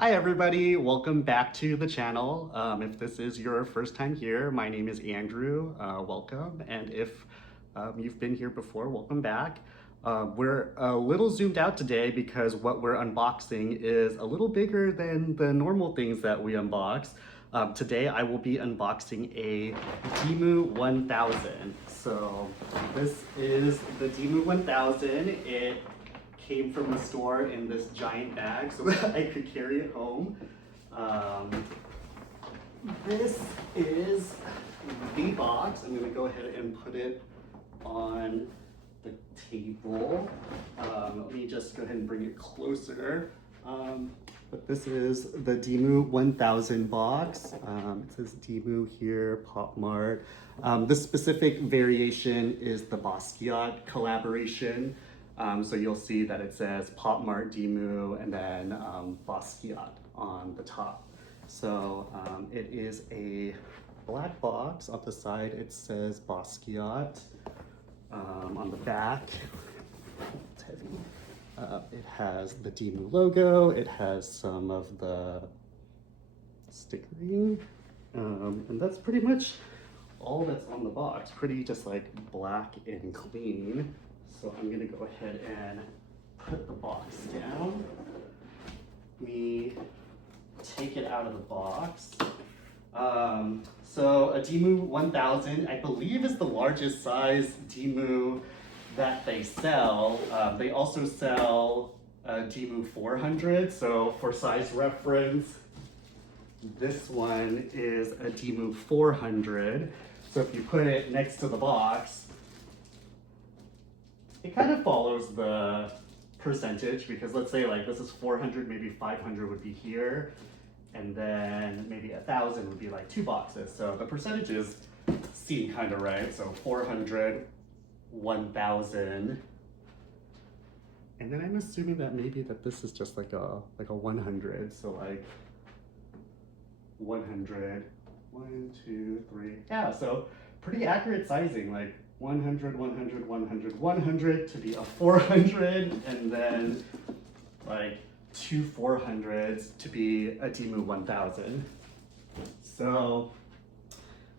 Hi everybody, welcome back to the channel. If this is your first time here, my name is Andrew, welcome. And if you've been here before, welcome back. We're a little zoomed out today because what we're unboxing is a little bigger than the normal things that we unbox. Today I will be unboxing a Dimoo 1000. So this is the Dimoo 1000. It came from the store in this giant bag so that I could carry it home. This is the box. I'm gonna go ahead and put it on the table. Let me just go ahead and bring it closer. But this is the Dimoo 1000 box. It says Dimoo here, POPMART. This specific variation is the Basquiat collaboration. So you'll see that it says POPMART Dimoo and then Basquiat on the top. So it is a black box. On the side it says Basquiat. On the back, it's heavy. It has the Dimoo logo. It has some of the stickering. And that's pretty much all that's on the box. Pretty just like black and clean. So I'm gonna go ahead and put the box down. We take it out of the box. So a Dimoo 1000, I believe, is the largest size Dimoo that they sell. They also sell a Dimoo 400. So for size reference, this one is a Dimoo 400. So if you put it next to the box, it kind of follows the percentage, because let's say like this is 400, maybe 500 would be here, and then maybe 1,000 would be like 2 boxes. So the percentages seem kind of right. So 400, 1,000, and then I'm assuming that maybe that this is just like a 100. So like 100, 1, 2, 3. Yeah, so pretty accurate sizing, like 100, 100, 100, 100 to be a 400, and then like 2 400s to be a Dimoo 1000. So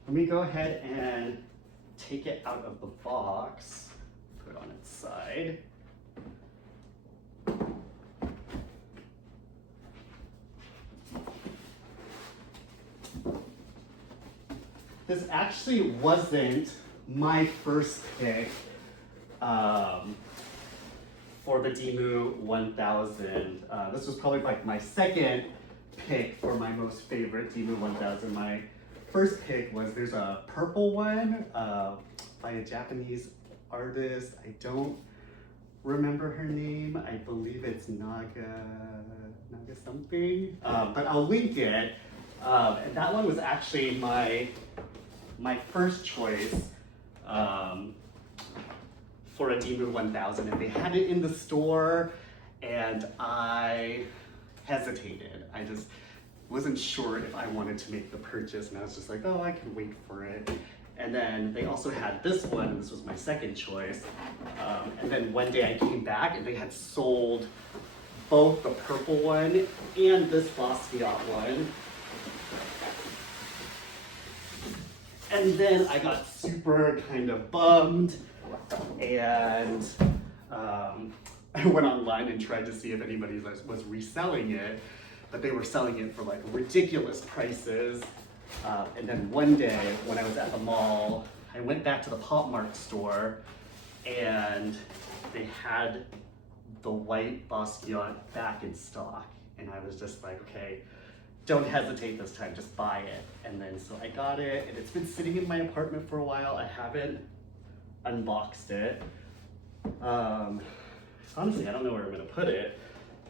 let me go ahead and take it out of the box, put it on its side. This actually wasn't my first pick for the Dimoo 1000. This was probably like my second pick for my most favorite Dimoo 1000. My first pick was, there's a purple one by a Japanese artist. I don't remember her name. I believe it's Naga something, but I'll link it. And that one was actually my first choice for a Dimoo 1000, and they had it in the store, and I hesitated. I just wasn't sure if I wanted to make the purchase, and I was just like, oh, I can wait for it. And then they also had this one, and this was my second choice. And then one day I came back, and they had sold both the purple one and this Basquiat one. And then I got super kind of bummed, and I went online and tried to see if anybody was reselling it, but they were selling it for like ridiculous prices. And then one day when I was at the mall, I went back to the POPMART store, and they had the white Basquiat back in stock. And I was just like, okay, don't hesitate this time, just buy it. And then so I got it, and it's been sitting in my apartment for a while. I haven't unboxed it. Honestly, I don't know where I'm gonna put it.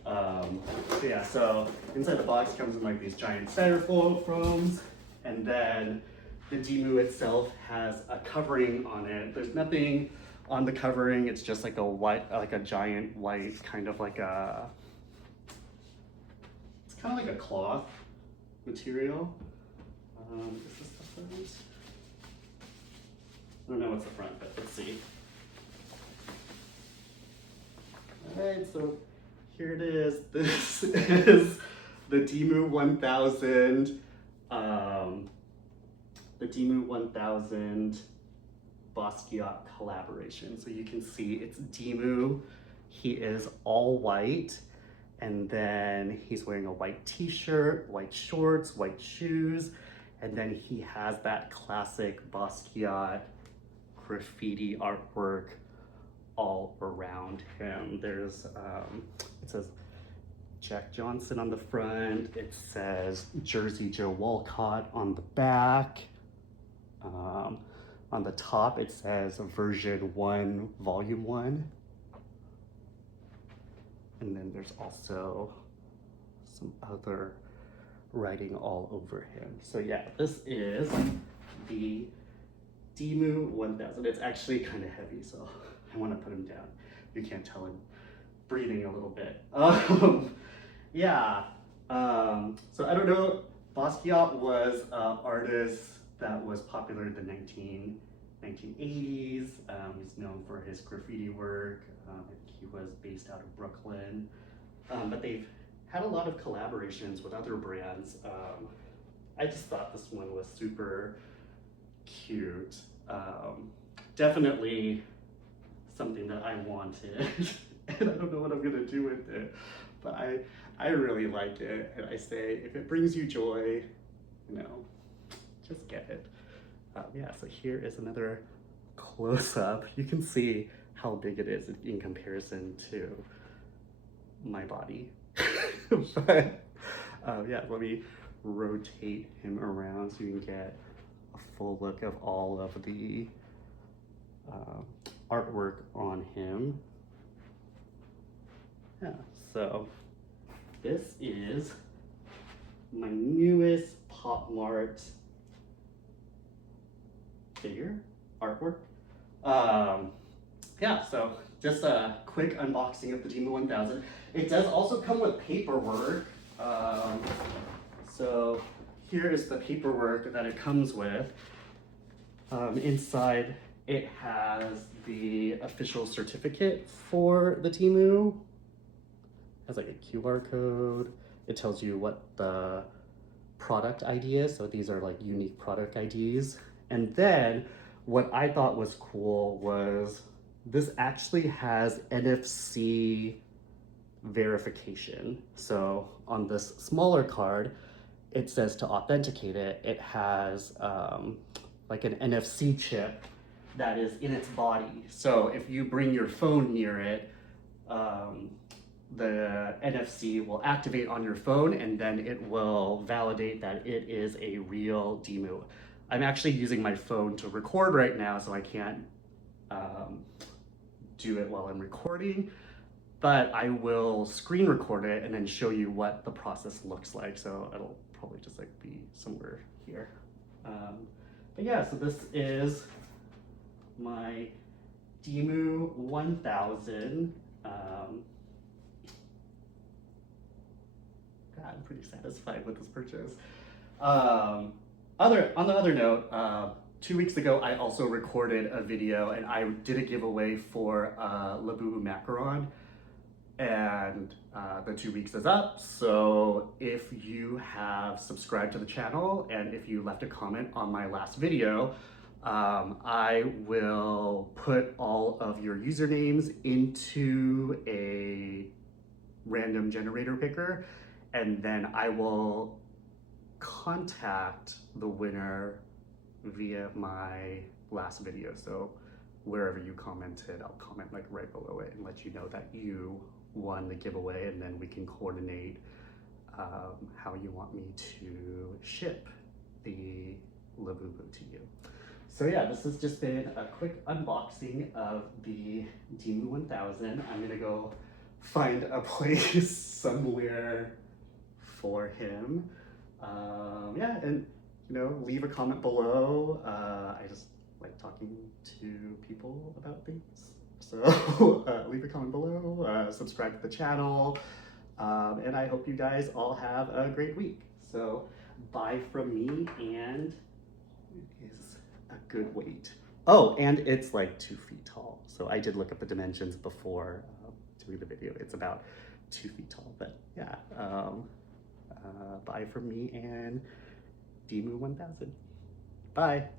Yeah, so inside the box comes in like these giant styrofoams, and then the Dimoo itself has a covering on it. There's nothing on the covering. It's just like a white, like a giant white, kind of like a, it's kind of like a cloth material. Is this the front? I don't know what's the front, but let's see. All right, so here it is. This is the Dimoo 1000, Basquiat collaboration. So you can see it's Dimoo. He is all white, and then he's wearing a white t-shirt, white shorts, white shoes, and then he has that classic Basquiat graffiti artwork all around him. There's, it says Jack Johnson on the front. It says Jersey Joe Walcott on the back. On the top, it says version 1, volume 1. And then there's also some other writing all over him. So yeah, this is the Dimoo 1000. It's actually kind of heavy, so I want to put him down. You can't tell I'm breathing a little bit. Yeah, so I don't know, Basquiat was an artist that was popular in the 1980s. He's known for his graffiti work. He was based out of Brooklyn, but they've had a lot of collaborations with other brands. I just thought this one was super cute. Definitely something that I wanted, and I don't know what I'm gonna do with it, but I really like it, and I say, if it brings you joy, you know, just get it. Yeah, so here is another close-up. You can see how big it is in comparison to my body. But yeah, let me rotate him around so you can get a full look of all of the artwork on him. Yeah, so this is my newest POPMART figure artwork. Yeah, so just a quick unboxing of the Dimoo 1000. It does also come with paperwork. So here is the paperwork that it comes with. Inside it has the official certificate for the Dimoo. It has like a QR code. It tells you what the product ID is. So these are like unique product IDs. And then what I thought was cool was this actually has NFC verification. So on this smaller card, it says to authenticate it, it has like an NFC chip that is in its body. So if you bring your phone near it, the NFC will activate on your phone, and then it will validate that it is a real Dimoo. I'm actually using my phone to record right now, so I can't do it while I'm recording, but I will screen record it and then show you what the process looks like. So it'll probably just like be somewhere here. But yeah, so this is my Dimoo 1000. God, I'm pretty satisfied with this purchase. On the other note, 2 weeks ago, I also recorded a video and I did a giveaway for Labubu macaron, and the 2 weeks is up. So if you have subscribed to the channel and if you left a comment on my last video, I will put all of your usernames into a random generator picker, and then I will contact the winner via my last video. So wherever you commented, I'll comment like right below it and let you know that you won the giveaway, and then we can coordinate how you want me to ship the Labubu to you. So yeah, this has just been a quick unboxing of the Dimoo 1000. I'm gonna go find a place somewhere for him. Yeah, and you know, leave a comment below. I just like talking to people about things. So leave a comment below, subscribe to the channel, and I hope you guys all have a great week. So bye from me, and it is a good weight. Oh, and it's like 2 feet tall. So I did look up the dimensions before doing the video. It's about 2 feet tall, but yeah. Bye from me and Dimoo 1000. Bye.